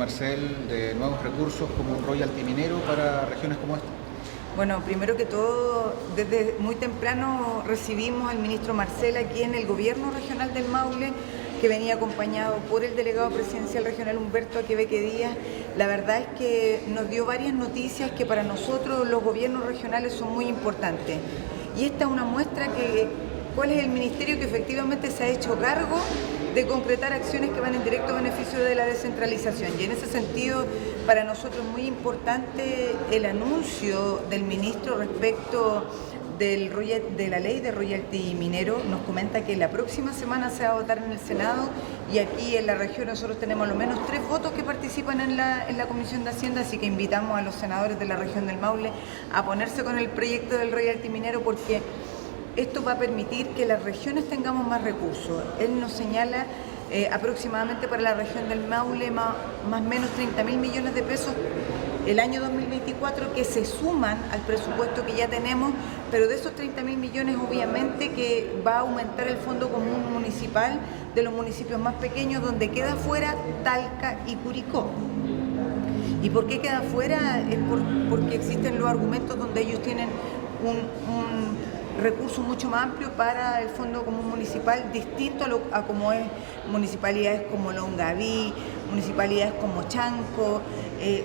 Marcel de nuevos recursos como un royalty minero para regiones como esta? Bueno, primero que todo, desde muy temprano recibimos al ministro Marcel aquí en el gobierno regional del Maule, que venía acompañado por el delegado presidencial regional Humberto Aquebeque Díaz. La verdad es que nos dio varias noticias que para nosotros los gobiernos regionales son muy importantes. Y esta es una muestra que cuál es el ministerio que efectivamente se ha hecho cargo de concretar acciones que van en directo beneficio de la descentralización. Y en ese sentido, para nosotros es muy importante el anuncio del ministro respecto de la ley de royalty minero. Nos comenta que la próxima semana se va a votar en el Senado y aquí en la región nosotros tenemos al menos 3 votos que participan en la Comisión de Hacienda, así que invitamos a los senadores de la región del Maule a ponerse con el proyecto del royalty minero porque esto va a permitir que las regiones tengamos más recursos. Él nos señala aproximadamente para la región del Maule más o menos 30.000 millones de pesos el año 2024 que se suman al presupuesto que ya tenemos, pero de esos 30.000 millones obviamente que va a aumentar el fondo común municipal de los municipios más pequeños donde queda fuera Talca y Curicó. ¿Y por qué queda fuera? Es porque existen los argumentos donde ellos tienen un recurso mucho más amplio para el Fondo Común Municipal, distinto a como es municipalidades como Longaví, municipalidades como Chanco.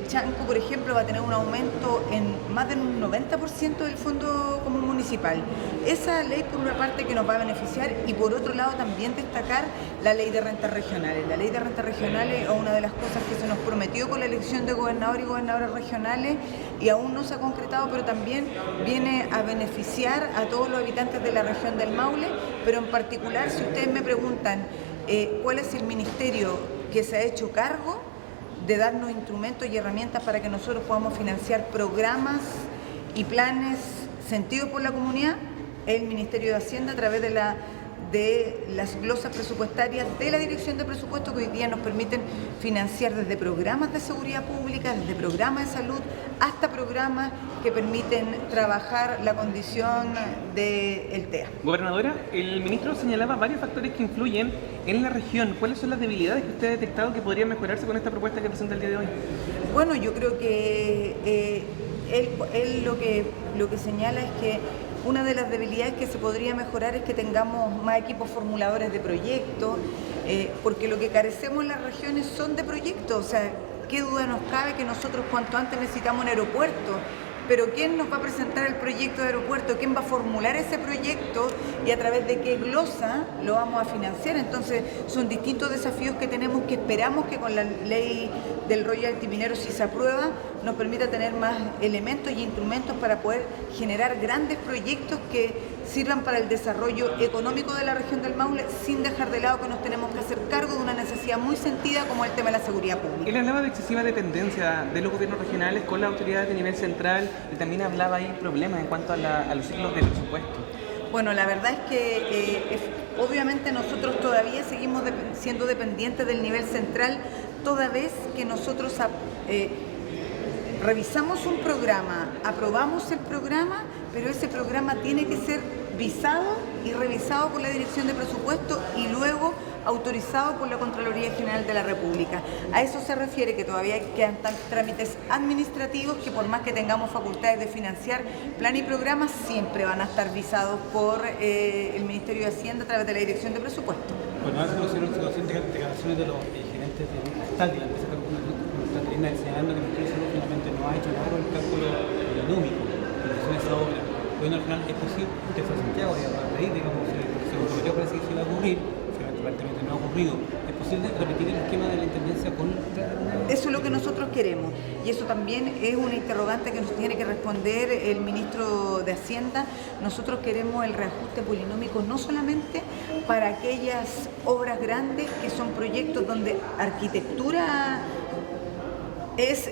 Chanco, por ejemplo, va a tener un aumento en más de un 90% del Fondo Común Municipal. Esa ley, por una parte, que nos va a beneficiar y por otro lado también destacar la ley de rentas regionales. La ley de rentas regionales es una de las cosas que se nos prometió con la elección de gobernador y gobernadoras regionales y aún no se ha concretado, pero también viene a beneficiar a todos los habitantes de la región del Maule, pero en particular, si ustedes me preguntan cuál es el ministerio que se ha hecho cargo de darnos instrumentos y herramientas para que nosotros podamos financiar programas y planes sentidos por la comunidad, el Ministerio de Hacienda a través de las glosas presupuestarias de la Dirección de Presupuestos que hoy día nos permiten financiar desde programas de seguridad pública, desde programas de salud, hasta programas que permiten trabajar la condición del TEA. Gobernadora, el ministro señalaba varios factores que influyen en la región. ¿Cuáles son las debilidades que usted ha detectado que podrían mejorarse con esta propuesta que presenta el día de hoy? Bueno, yo creo que él lo que señala es que una de las debilidades que se podría mejorar es que tengamos más equipos formuladores de proyectos, porque lo que carecemos en las regiones son de proyectos. O sea, ¿qué duda nos cabe que nosotros cuanto antes necesitamos un aeropuerto? Pero ¿quién nos va a presentar el proyecto de aeropuerto? ¿Quién va a formular ese proyecto? ¿Y a través de qué glosa lo vamos a financiar? Entonces, son distintos desafíos que tenemos que esperamos que con la ley del royalty minero, si se aprueba, nos permita tener más elementos y instrumentos para poder generar grandes proyectos que sirvan para el desarrollo económico de la región del Maule, sin dejar de lado que nos tenemos que hacer cargo de una necesidad muy sentida como el tema de la seguridad pública. Él hablaba de excesiva dependencia de los gobiernos regionales con las autoridades de nivel central y también hablaba ahí problemas en cuanto a los ciclos de presupuesto. Bueno, la verdad es que obviamente nosotros todavía seguimos siendo dependientes del nivel central, toda vez que nosotros revisamos un programa, aprobamos el programa, pero ese programa tiene que ser visado y revisado por la Dirección de Presupuesto y luego autorizado por la Contraloría General de la República. A eso se refiere que todavía quedan trámites administrativos que por más que tengamos facultades de financiar plan y programas, siempre van a estar visados por el Ministerio de Hacienda a través de la Dirección de Presupuesto. Bueno, ahora se conocieron situaciones de declaraciones de los gerentes de la de la empresa Caterina, señalando que el Ministerio de Salud finalmente no ha hecho nada con el cálculo económico de esa obra. Bueno, al final es posible, usted fue a Santiago y a pedir, digamos, porque se comprometió, parece que se iba a ocurrir, aparentemente no ha ocurrido. ¿Es posible repetir el esquema de la intendencia con Eso es lo que nosotros queremos y eso también es una interrogante que nos tiene que responder el ministro de Hacienda. Nosotros queremos el reajuste polinómico no solamente para aquellas obras grandes que son proyectos donde arquitectura es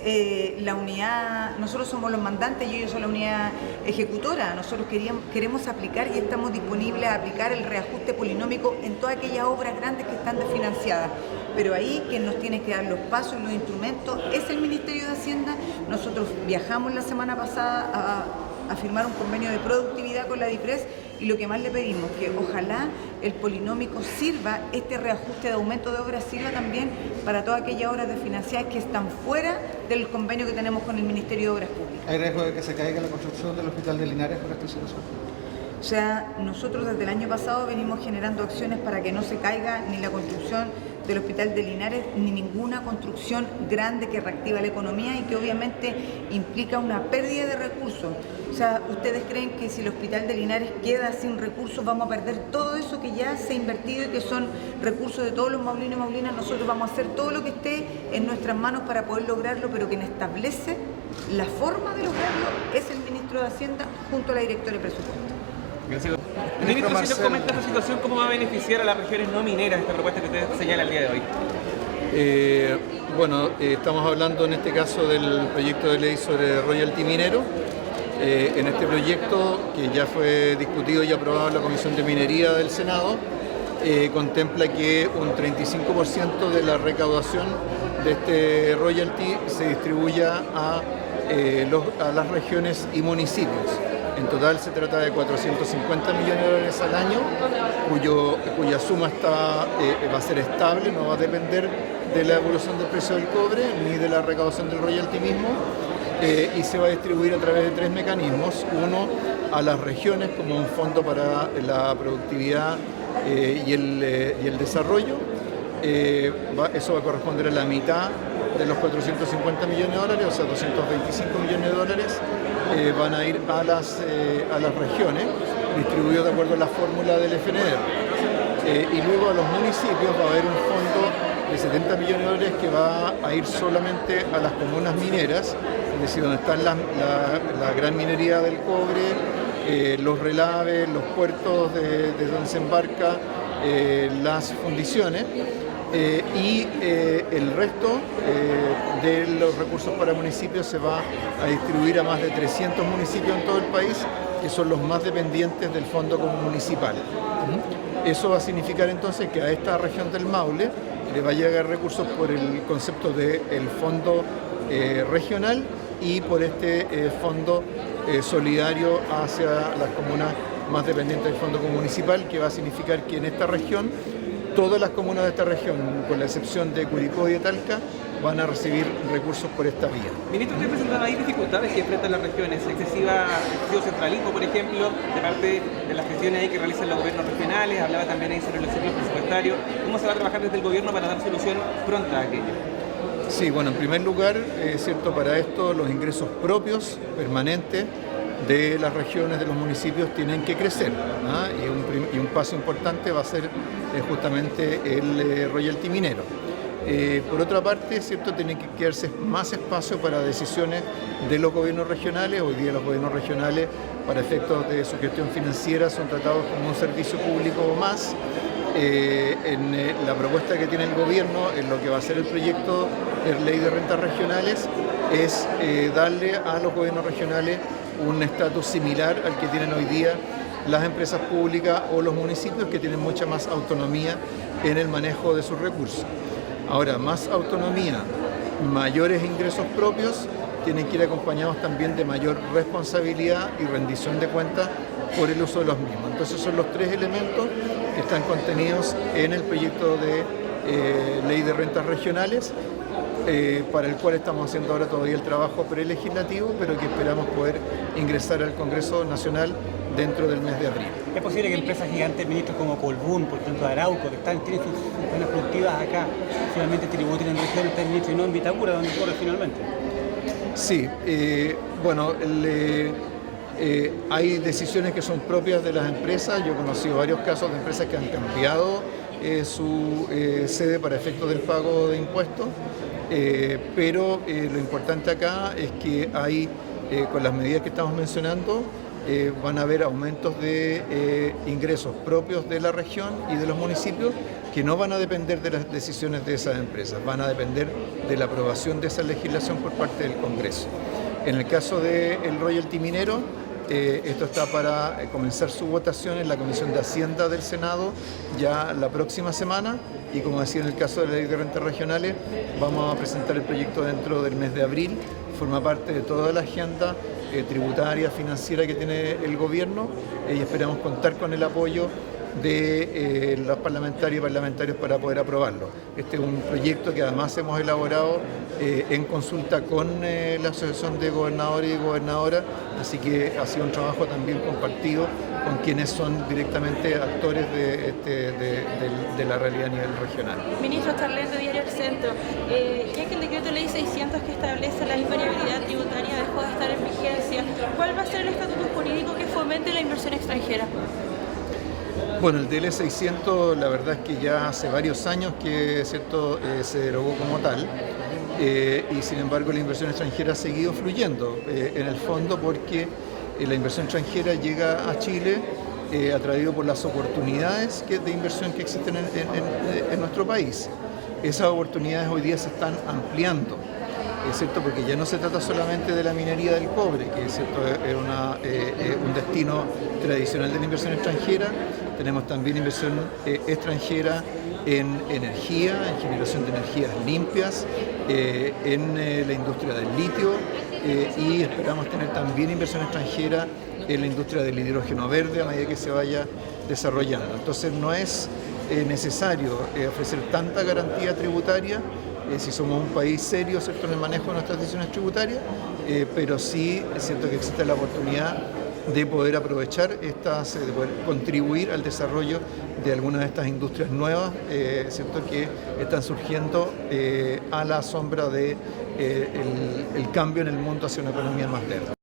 la unidad, nosotros somos los mandantes y ellos son la unidad ejecutora. Nosotros queremos aplicar y estamos disponibles a aplicar el reajuste polinómico en todas aquellas obras grandes que están desfinanciadas. Pero ahí quien nos tiene que dar los pasos y los instrumentos es el Ministerio de Hacienda. Nosotros viajamos la semana pasada a firmar un convenio de productividad con la DIPRES y lo que más le pedimos, que ojalá el polinómico sirva, este reajuste de aumento de obras sirva también para todas aquellas obras desfinanciadas que están fuera del convenio que tenemos con el Ministerio de Obras Públicas. ¿Hay riesgo de que se caiga la construcción del Hospital de Linares por esta situación? O sea, nosotros desde el año pasado venimos generando acciones para que no se caiga ni la construcción del Hospital de Linares, ni ninguna construcción grande que reactiva la economía y que obviamente implica una pérdida de recursos. O sea, ¿ustedes creen que si el Hospital de Linares queda sin recursos vamos a perder todo eso que ya se ha invertido y que son recursos de todos los maulinos y maulinas? Nosotros vamos a hacer todo lo que esté en nuestras manos para poder lograrlo, pero quien establece la forma de lograrlo es el Ministro de Hacienda junto a la Directora de Presupuesto. Gracias. Ministro, si nos comenta esta situación, ¿cómo va a beneficiar a las regiones no mineras esta propuesta que usted señala el día de hoy? Estamos hablando en este caso del proyecto de ley sobre royalty minero. En este proyecto, que ya fue discutido y aprobado en la Comisión de Minería del Senado, contempla que un 35% de la recaudación de este royalty se distribuya a las regiones y municipios. En total se trata de 450 millones de dólares al año, cuya suma va a ser estable, no va a depender de la evolución del precio del cobre ni de la recaudación del royalty mismo, y se va a distribuir a través de 3 mecanismos. Uno, a las regiones como un fondo para la productividad y el desarrollo. Eso va a corresponder a la mitad de los 450 millones de dólares, o sea, 225 millones de dólares. Van a ir a las regiones, distribuidos de acuerdo a la fórmula del FNR. Y luego a los municipios va a haber un fondo de 70 millones de dólares que va a ir solamente a las comunas mineras, es decir, donde están la gran minería del cobre, los relaves, los puertos de donde se embarca, las fundiciones. Y el resto de los recursos para municipios se va a distribuir a más de 300 municipios en todo el país, que son los más dependientes del fondo municipal. Eso va a significar entonces que a esta región del Maule le va a llegar recursos por el concepto del fondo regional y por este fondo solidario hacia las comunas más dependientes del fondo municipal, que va a significar que en esta región todas las comunas de esta región, con la excepción de Curicó y de Talca, van a recibir recursos por esta vía. Ministro, ¿usted presentaba ahí dificultades que enfrentan las regiones? Excesivo centralismo, por ejemplo, de parte de las gestiones ahí que realizan los gobiernos regionales. Hablaba también ahí sobre los ciclos presupuestarios. ¿Cómo se va a trabajar desde el gobierno para dar solución pronta a aquello? Sí, bueno, en primer lugar, cierto, para esto los ingresos propios permanentes de las regiones, de los municipios, tienen que crecer, ¿ah? Y un paso importante va a ser justamente el royalty minero. Por otra parte, ¿cierto?, tiene que quedarse más espacio para decisiones de los gobiernos regionales. Hoy día los gobiernos regionales, para efectos de su gestión financiera, son tratados como un servicio público o más. En la propuesta que tiene el gobierno, en lo que va a ser el proyecto de ley de rentas regionales, es darle a los gobiernos regionales un estatus similar al que tienen hoy día las empresas públicas o los municipios, que tienen mucha más autonomía en el manejo de sus recursos. Ahora, más autonomía, mayores ingresos propios, tienen que ir acompañados también de mayor responsabilidad y rendición de cuentas por el uso de los mismos. Entonces son los 3 elementos que están contenidos en el proyecto de ley de rentas regionales, para el cual estamos haciendo ahora todavía el trabajo prelegislativo, pero que esperamos poder ingresar al Congreso Nacional dentro del mes de abril. ¿Es posible que empresas gigantes, ministros como Colbún, por ejemplo Arauco, que tienen sus zonas productivas acá, finalmente tributen en regiones, ministro, y no en Vitacura, donde corre finalmente? Sí, hay decisiones que son propias de las empresas. Yo he conocido varios casos de empresas que han cambiado su sede para efectos del pago de impuestos, pero lo importante acá es que hay, con las medidas que estamos mencionando, van a haber aumentos de ingresos propios de la región y de los municipios, que no van a depender de las decisiones de esas empresas, van a depender de la aprobación de esa legislación por parte del Congreso. En el caso del royalty minero, esto está para comenzar su votación en la Comisión de Hacienda del Senado ya la próxima semana, y como decía en el caso de la ley de rentas regionales, vamos a presentar el proyecto dentro del mes de abril. Forma parte de toda la agenda tributaria, financiera que tiene el gobierno y esperamos contar con el apoyo de los parlamentarios y parlamentarios para poder aprobarlo. Este es un proyecto que además hemos elaborado en consulta con la Asociación de Gobernadores y Gobernadoras, así que ha sido un trabajo también compartido con quienes son directamente actores de la realidad a nivel regional. Ministro Charlén, de Diario El Centro, ya que el decreto ley 600 que establece la invariabilidad tributaria dejó de estar en vigencia, ¿cuál va a ser el estatuto jurídico que fomente la inversión extranjera? Bueno, el DL 600 la verdad es que ya hace varios años que se derogó como tal y sin embargo la inversión extranjera ha seguido fluyendo en el fondo porque la inversión extranjera llega a Chile atraído por las oportunidades de inversión que existen en nuestro país. Esas oportunidades hoy día se están ampliando. ¿Es cierto? Porque ya no se trata solamente de la minería del cobre, que es un destino tradicional de la inversión extranjera, tenemos también inversión extranjera en energía, en generación de energías limpias, en la industria del litio y esperamos tener también inversión extranjera en la industria del hidrógeno verde a medida que se vaya desarrollando. Entonces no es necesario ofrecer tanta garantía tributaria si somos un país serio, ¿cierto?, en el manejo de nuestras decisiones tributarias, pero sí es cierto que existe la oportunidad de poder aprovechar de poder contribuir al desarrollo de algunas de estas industrias nuevas, ¿cierto?, que están surgiendo a la sombra del cambio en el mundo hacia una economía más verde.